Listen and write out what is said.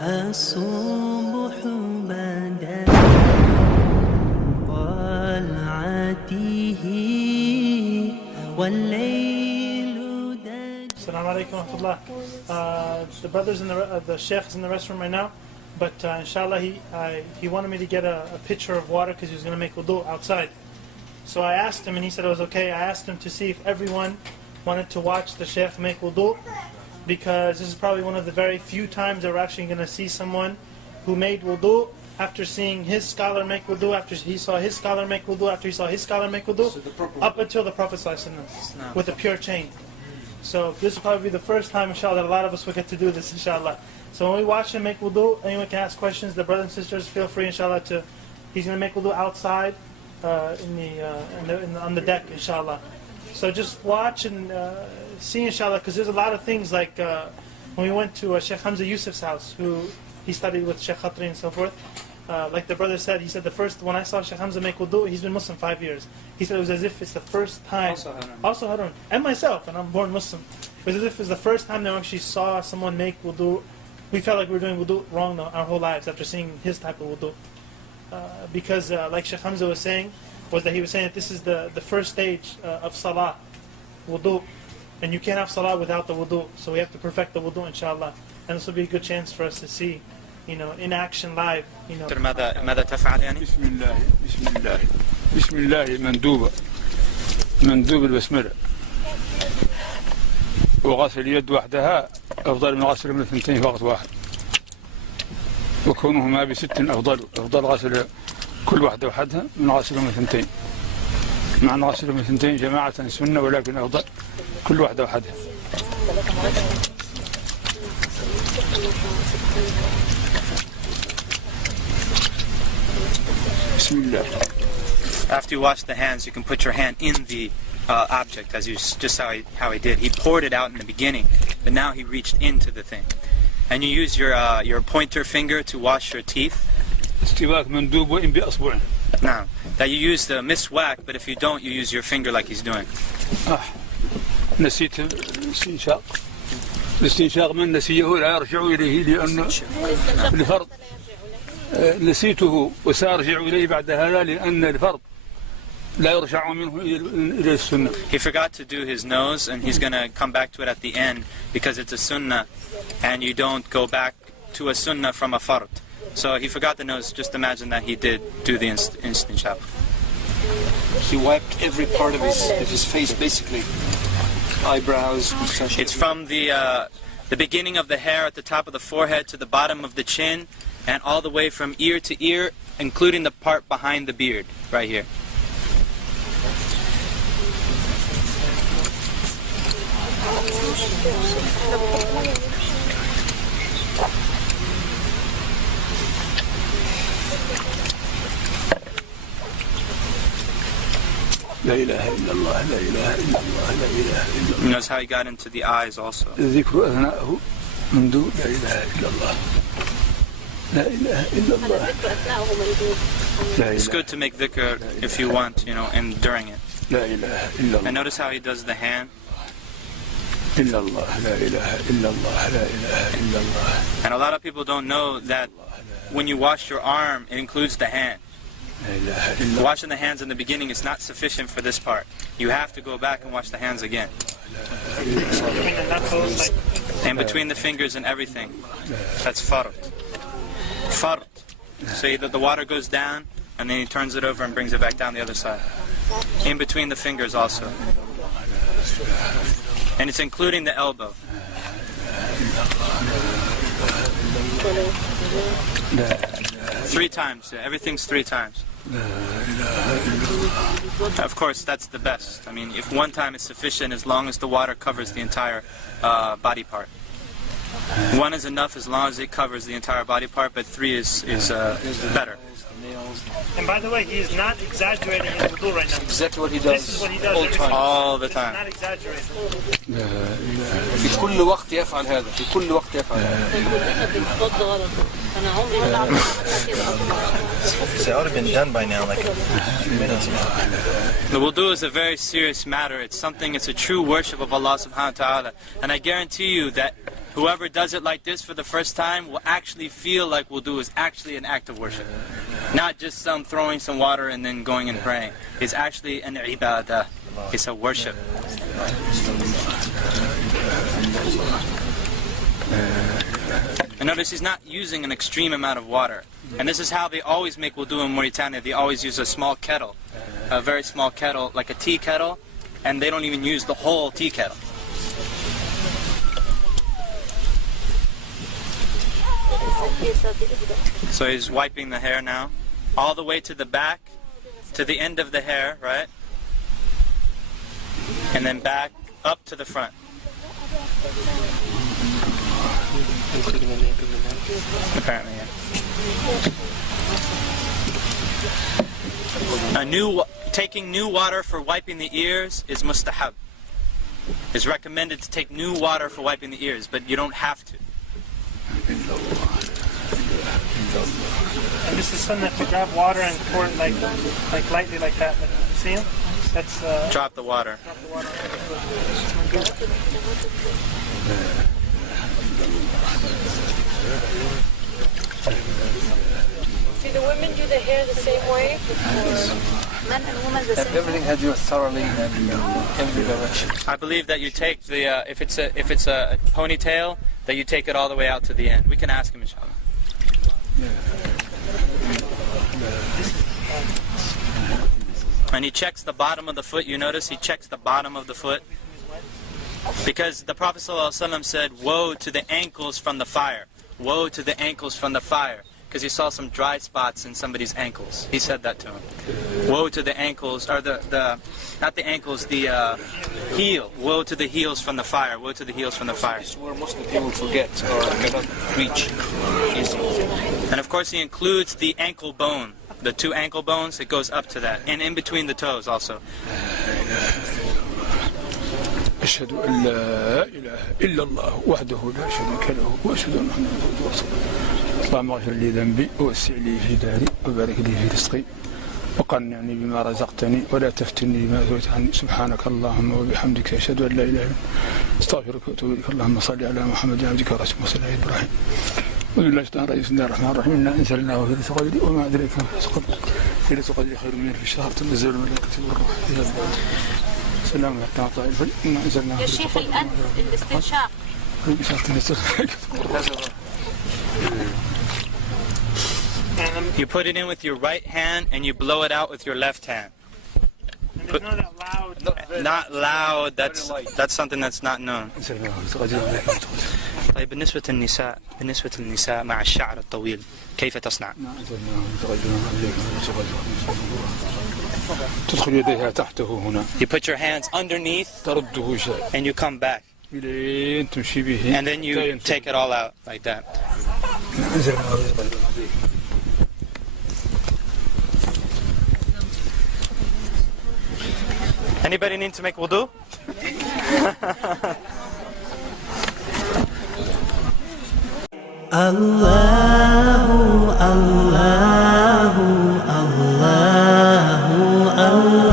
الصبح بدا طلعته والليل دجى. Assalamu alaikum wa rahmatullah. The brothers in the sheikh is in the restroom right now, but inshallah he wanted me to get a pitcher of water because he was going to make wudu outside. So I asked him and he said it was okay. I asked him to see if everyone wanted to watch the sheikh make wudu, because this is probably one of the very few times that we're actually going to see someone who made wudu after seeing his scholar make wudu, after he saw his scholar make wudu, after he saw his scholar make wudu, up until the Prophet ﷺ with a pure chain. So this will probably be the first time, inshallah, that a lot of us will get to do this, inshallah. So when we watch him make wudu, anyone can ask questions. The brothers and sisters, feel free, inshallah, he's going to make wudu outside on the deck, inshallah. So just watch and see, inshallah, because there's a lot of things like when we went to Sheikh Hamza Yusuf's house, who he studied with Sheikh Khatri and so forth. Like the brother said, he said when I saw Sheikh Hamza make wudu, he's been Muslim 5 years. He said it was as if it's the first time, also Harun, and myself, and I'm born Muslim. It was as if it's the first time that we actually saw someone make wudu. We felt like we were doing wudu wrong our whole lives after seeing his type of wudu. Because like Sheikh Hamza was saying, he was saying that this is the first stage of salah, wudu. And you can't have salah without the wudu. So we have to perfect the wudu, inshallah. And this will be a good chance for us to see, in action live. ماذا تفعل يعني؟ بسم الله مندوب البسملة، وغسل اليد وحدها أفضل من غسل من الثنتين في وقت واحد، وكونهما بست أفضل غسل كل واحدة وحدها من غسل من الثنتين، مع أن غسل من الثنتين جماعة سنة، ولكن أفضل كل واحدة وحدها. بسم الله. After you wash the hands, you can put your hand in the object, as just how he did. He poured it out in the beginning, but now he reached into the thing. And you use your pointer finger to wash your teeth. استواك مندوب وإن بأصبع. Now, that you use the miswak, but if you don't, you use your finger like he's doing. نسيت الاستنشاق من نسيه لا يرجع إليه لأنه الفرض نسيته وسأرجع إليه بعد هذا لأن الفرض لا يرجع منه إلى السنة. He forgot to do his nose, and he's going to come back to it at the end because it's a sunnah, and you don't go back to a sunnah from a fard. So he forgot the nose. Just imagine that he did do the istinshaq. He wiped every part of his face, basically. Eyebrows, mustache. It's from the beginning of the hair at the top of the forehead to the bottom of the chin, and all the way from ear to ear, including the part behind the beard, right here. لا إله إلا الله لا إله إلا الله لا إله إلا الله. Notice how he got into the eyes also. الذكر أثناءه منذ لا إله إلا الله لا إله إلا الله. It's good to make dhikr if you want, and during it. لا إله إلا الله. And notice how he does the hand. إلا الله لا إله إلا الله لا إله إلا الله. And a lot of people don't know that when you wash your arm, it includes the hand. Washing the hands in the beginning is not sufficient for this part. You have to go back and wash the hands again. And between the fingers and everything. That's fard. Fard. So that the water goes down, and then he turns it over and brings it back down the other side. In between the fingers also. And it's including the elbow. Three times. Everything's 3 times. Of course, that's the best. I mean, if one time is sufficient, as long as the water covers the entire body part. 1 is enough as long as it covers the entire body part, but 3 is better. And by the way, he is not exaggerating his wudu right now. Exactly what he does. This is what he does all the time. Not exaggerating. في كل وقت يفعل هذا. في كل وقت يفعل هذا. It ought to have been done by now, like a few minutes ago. The wudu is a very serious matter. It's a true worship of Allah subhanahu wa ta'ala. And I guarantee you that Whoever does it like this for the first time will actually feel like wudu is actually an act of worship. Not just some throwing some water and then going and praying. It's actually an ibadah. It's a worship. And notice he's not using an extreme amount of water. And this is how they always make wudu in Mauritania. They always use a small kettle. A very small kettle, like a tea kettle. And they don't even use the whole tea kettle. So he's wiping the hair now, all the way to the back, to the end of the hair, right? And then back up to the front. Apparently, yeah. Taking new water for wiping the ears is mustahab. It's recommended to take new water for wiping the ears, but you don't have to. And this is sunnah to grab water and pour it like lightly like that. Like, you see him? That's drop the water. Drop the water on the foot. Do the women do the hair the same way? Men and women the same way? Everything has you thoroughly in every direction. I believe that you take the if it's a ponytail, that you take it all the way out to the end. We can ask him, inshallah. And he checks the bottom of the foot. You notice he checks the bottom of the foot, because the Prophet ﷺ said, "Woe to the ankles from the fire! Woe to the ankles from the fire!" Because he saw some dry spots in somebody's ankles. He said that to him. Woe to the ankles, or not the ankles, the heel. Woe to the heels from the fire. Woe to the heels from the fire. This is where most of the people forget or cannot reach easily. And of course he includes the ankle bone. The two ankle bones, it goes up to that. And in between the toes also. أشهد أن لا إله إلا الله وحده لا شريك له وأشهد أن محمدا عبده ورسوله. اللهم اغفر لي ذنبي ووسع لي في داري وبارك لي في رزقي وقنعني بما رزقتني ولا تفتني بما أثرت عني. سبحانك اللهم وبحمدك أشهد أن لا إله إلا أنت أستغفرك وأتوب إليك. اللهم صل على محمد عبدك ورسولك وصل على إبراهيم. بسم الله الرحمن الرحيم. إنا أنزلناه في ليلة القدر وما أدريك ما ليلة القدر خير من ألف شهر تنزل الملائكة والروح فيها. سلام على طائفة إنا أنزلناه في ليلة القدر. يا شيخ الاستنشاق. You put it in with your right hand and you blow it out with your left hand. And it's not that loud. Not loud. That's something that's not known. طيب بالنسبة للنساء مع الشعر الطويل كيف تصنع؟ تدخل يديها تحته هنا. You put your hands underneath ترده شيء. and you come back. إلين تمشي به. And then you take it all out like that. Anybody need to make wudu? Allahu, Allahu, Allahu, Allah.